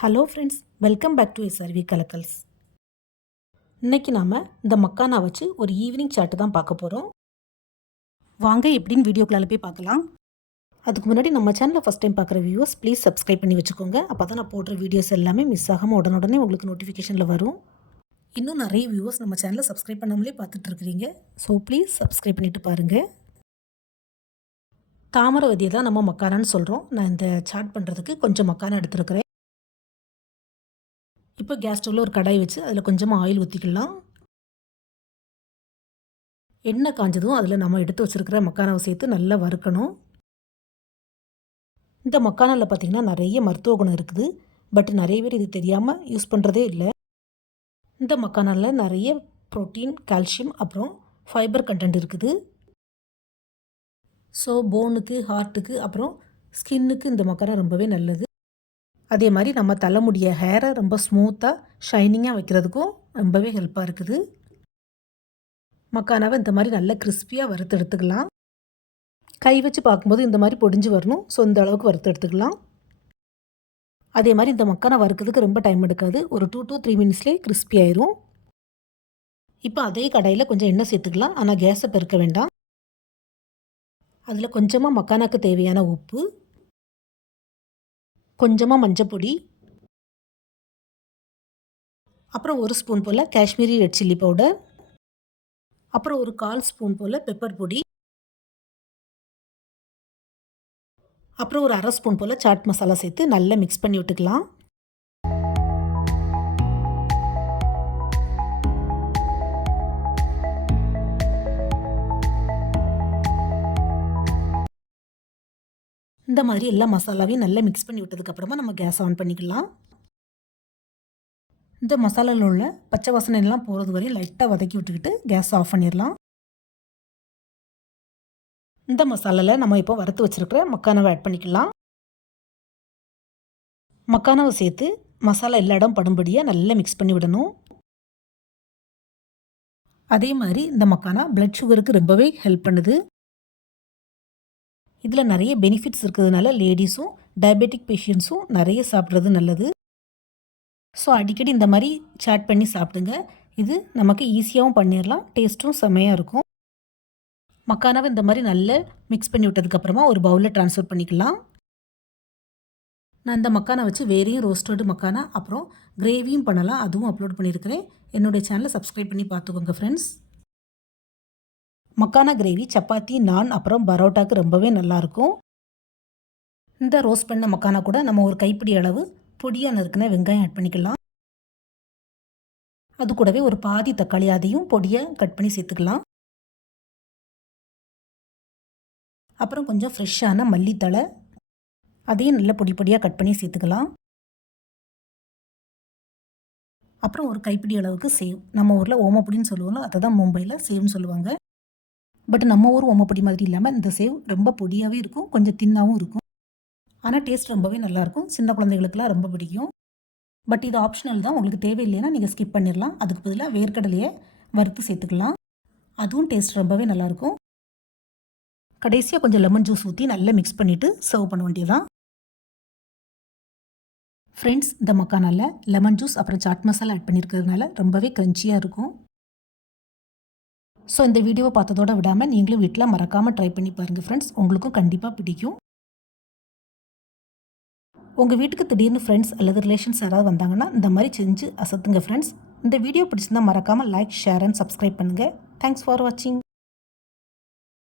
Hello friends welcome back to SRV Kalakkals இன்றைக்கி நாம் இந்த மக்கானா வச்சு ஒரு ஈவினிங் சாட்டு தான் பார்க்க போகிறோம் வாங்க எப்படின்னு வீடியோக்குள்ளால போய் பார்க்கலாம். அதுக்கு முன்னாடி நம்ம சேனலில் ஃபஸ்ட் டைம் பார்க்குற வியூவர்ஸ் ப்ளீஸ் சப்ஸ்கிரைப் பண்ணி வச்சுக்கோங்க. அப்போ தான் நான் போடுற வீடியோஸ் எல்லாமே மிஸ் ஆகாமல் உடனுடனே உங்களுக்கு நோட்டிஃபிகேஷனில் வரும். இன்னும் நிறைய வியூவர்ஸ் நம்ம சேனலை சப்ஸ்கிரைப் பண்ணாமலே பார்த்துட்டு இருக்கிறீங்க. ஸோ ப்ளீஸ் சப்ஸ்கிரைப் பண்ணிட்டு பாருங்கள் தாமரவதியை தான் நம்ம மக்கானான்னு சொல்கிறோம் நான் இந்த சாட் பண்ணுறதுக்கு கொஞ்சம் மக்கானா எடுத்துருக்கிறேன். இப்போ கேஸ் ஸ்டவ்வில் ஒரு கடாய் வச்சு அதில் கொஞ்சமாக ஆயில் ஊற்றிக்கலாம் எண்ணெய் காஞ்சதும் அதில் நம்ம எடுத்து வச்சுருக்கிற மக்கானாவை சேர்த்து நல்லா வறுக்கணும். இந்த மக்கானாவில் பார்த்திங்கன்னா நிறைய மருத்துவ குணம் இருக்குது. பட் நிறைய பேர் இது தெரியாமல் யூஸ் பண்ணுறதே இல்லை. இந்த மக்கானாவில் நிறைய ப்ரோட்டீன் கால்சியம் அப்புறம் ஃபைபர் கண்டென்ட் இருக்குது. ஸோ போனுக்கு ஹார்ட்டுக்கு அப்புறம் ஸ்கின்னுக்கு இந்த மக்கானா ரொம்பவே நல்லது. அதே மாதிரி நம்ம தலைமுடிய ஹேரை ரொம்ப ஸ்மூத்தாக ஷைனிங்காக வைக்கிறதுக்கும் ரொம்பவே ஹெல்ப்பாக இருக்குது. மக்கானாவை இந்த மாதிரி நல்லா கிறிஸ்பியாக வறுத்து எடுத்துக்கலாம். கை வச்சு பார்க்கும்போது இந்த மாதிரி பொடிஞ்சு வரணும். ஸோ இந்த அளவுக்கு வறுத்து எடுத்துக்கலாம். அதே மாதிரி இந்த மக்கானா வறுக்கிறதுக்கு ரொம்ப டைம் எடுக்காது. ஒரு டூ டூ த்ரீ மினிட்ஸ்லேயே கிறிஸ்பி ஆயிரும். இப்போ அதே கடையில் கொஞ்சம் எண்ணெய் சேர்த்துக்கலாம். ஆனால் கேஸை பெருக்க வேண்டாம். அதில் கொஞ்சமாக மக்கானாக்கு தேவையான உப்பு கொஞ்சமாக மஞ்சப்பொடி அப்புறம் ஒரு ஸ்பூன் போல் காஷ்மீரி ரெட் சில்லி பவுடர் அப்புறம் ஒரு கால் ஸ்பூன் போல் பெப்பர் பொடி அப்புறம் ஒரு அரை ஸ்பூன் போல் சாட் மசாலா சேர்த்து நல்லா மிக்ஸ் பண்ணி விட்டுக்கலாம். இந்த மாதிரி எல்லா மசாலாவையும் நல்லா மிக்ஸ் பண்ணி விட்டதுக்கப்புறமா நம்ம கேஸ் ஆன் பண்ணிக்கலாம். இந்த மசாலாவில் உள்ள பச்சை வாசனை எல்லாம் போகிறது வரையும் லைட்டாக வதக்கி விட்டுக்கிட்டு கேஸ் ஆஃப் பண்ணிடலாம். இந்த மசாலாவில் நம்ம இப்போ வறுத்து வச்சுருக்கிற மக்கானவை ஆட் பண்ணிக்கலாம். மக்கானவை சேர்த்து மசாலா எல்லா இடம் படும்படியாக நல்லா மிக்ஸ் பண்ணி விடணும். அதே மாதிரி இந்த மக்கானா பிளட் சுகருக்கு ரொம்பவே ஹெல்ப் பண்ணுது. இதில் நிறைய பெனிஃபிட்ஸ் இருக்கிறதுனால லேடிஸும் டயபெட்டிக் பேஷண்ட்ஸும் நிறைய சாப்பிட்றது நல்லது. ஸோ அடிக்கடி இந்த மாதிரி சாட் பண்ணி சாப்பிடுங்க. இது நமக்கு ஈஸியாகவும் பண்ணிடலாம் டேஸ்ட்டும் செம்மையாக இருக்கும். மக்கானாவை இந்த மாதிரி நல்லா மிக்ஸ் பண்ணி விட்டதுக்கப்புறமா ஒரு பவுலில் ட்ரான்ஸ்ஃபர் பண்ணிக்கலாம். நான் இந்த மக்கானை வச்சு வேறையும் ரோஸ்டடு மக்கானா அப்புறம் கிரேவியும் பண்ணலாம். அதுவும் அப்லோட் பண்ணியிருக்கிறேன் என்னுடைய சேனலை சப்ஸ்கிரைப் பண்ணி பார்த்துக்கோங்க ஃப்ரெண்ட்ஸ் மக்கானா கிரேவி சப்பாத்தி நான் அப்புறம் பரோட்டாக்கு ரொம்பவே நல்லாயிருக்கும். இந்த ரோஸ்ட் பண்ண மக்கானா கூட நம்ம ஒரு கைப்பிடி அளவு பொடியாக நறுக்கின வெங்காயம் ஆட் பண்ணிக்கலாம். அது கூடவே ஒரு பாதி தக்காளி அதையும் பொடியாக கட் பண்ணி சேர்த்துக்கலாம். அப்புறம் கொஞ்சம் ஃப்ரெஷ்ஷான மல்லித்தலை அதையும் நல்ல பொடி பொடியாக கட் பண்ணி சேர்த்துக்கலாம். அப்புறம் ஒரு கைப்பிடி அளவுக்கு சேவ் நம்ம ஊரில் ஓமப்பொடின்னு சொல்லுவோம்ல அதை தான் மும்பையில் சேவ்னு சொல்லுவாங்க. பட் நம்ம ஊர் ஓமப்பொடி மாதிரி இல்லாமல் இந்த சேவ் ரொம்ப பொடியாகவே இருக்கும். கொஞ்சம் தின்னாகவும் இருக்கும். ஆனால் டேஸ்ட் ரொம்பவே நல்லாயிருக்கும் சின்ன குழந்தைகளுக்குலாம் ரொம்ப பிடிக்கும். பட் இது ஆப்ஷனல் தான். உங்களுக்கு தேவையில்லைன்னா நீங்கள் ஸ்கிப் பண்ணிடலாம் அதுக்கு பதிலாக வேர்க்கடலையை வறுத்து சேர்த்துக்கலாம். அதுவும் டேஸ்ட் ரொம்பவே நல்லாயிருக்கும் கடைசியாக கொஞ்சம் லெமன் ஜூஸ் ஊற்றி நல்லா மிக்ஸ் பண்ணிவிட்டு சர்வ் பண்ண வேண்டியதான் ஃப்ரெண்ட்ஸ் இந்த மக்கானால் லெமன் ஜூஸ் அப்புறம் சாட் மசாலா ஆட் பண்ணியிருக்கிறதுனால ரொம்பவே க்ரன்ச்சியாக இருக்கும். ஸோ இந்த வீடியோவை பார்த்ததோட விடாமல் நீங்களும் வீட்டில் மறக்காமல் ட்ரை பண்ணி பாருங்கள் ஃப்ரெண்ட்ஸ் உங்களுக்கும் கண்டிப்பாக பிடிக்கும். உங்கள் வீட்டுக்கு திடீர்னு ஃப்ரெண்ட்ஸ் அல்லது ரிலேஷன்ஸ் யாராவது வந்தாங்கன்னா இந்த மாதிரி செஞ்சு அசத்துங்க ஃப்ரெண்ட்ஸ் இந்த வீடியோ பிடிச்சிருந்தால் மறக்காமல் லைக் ஷேர் அண்ட் சப்ஸ்கிரைப் பண்ணுங்கள் தேங்க்ஸ் ஃபார் வாட்சிங்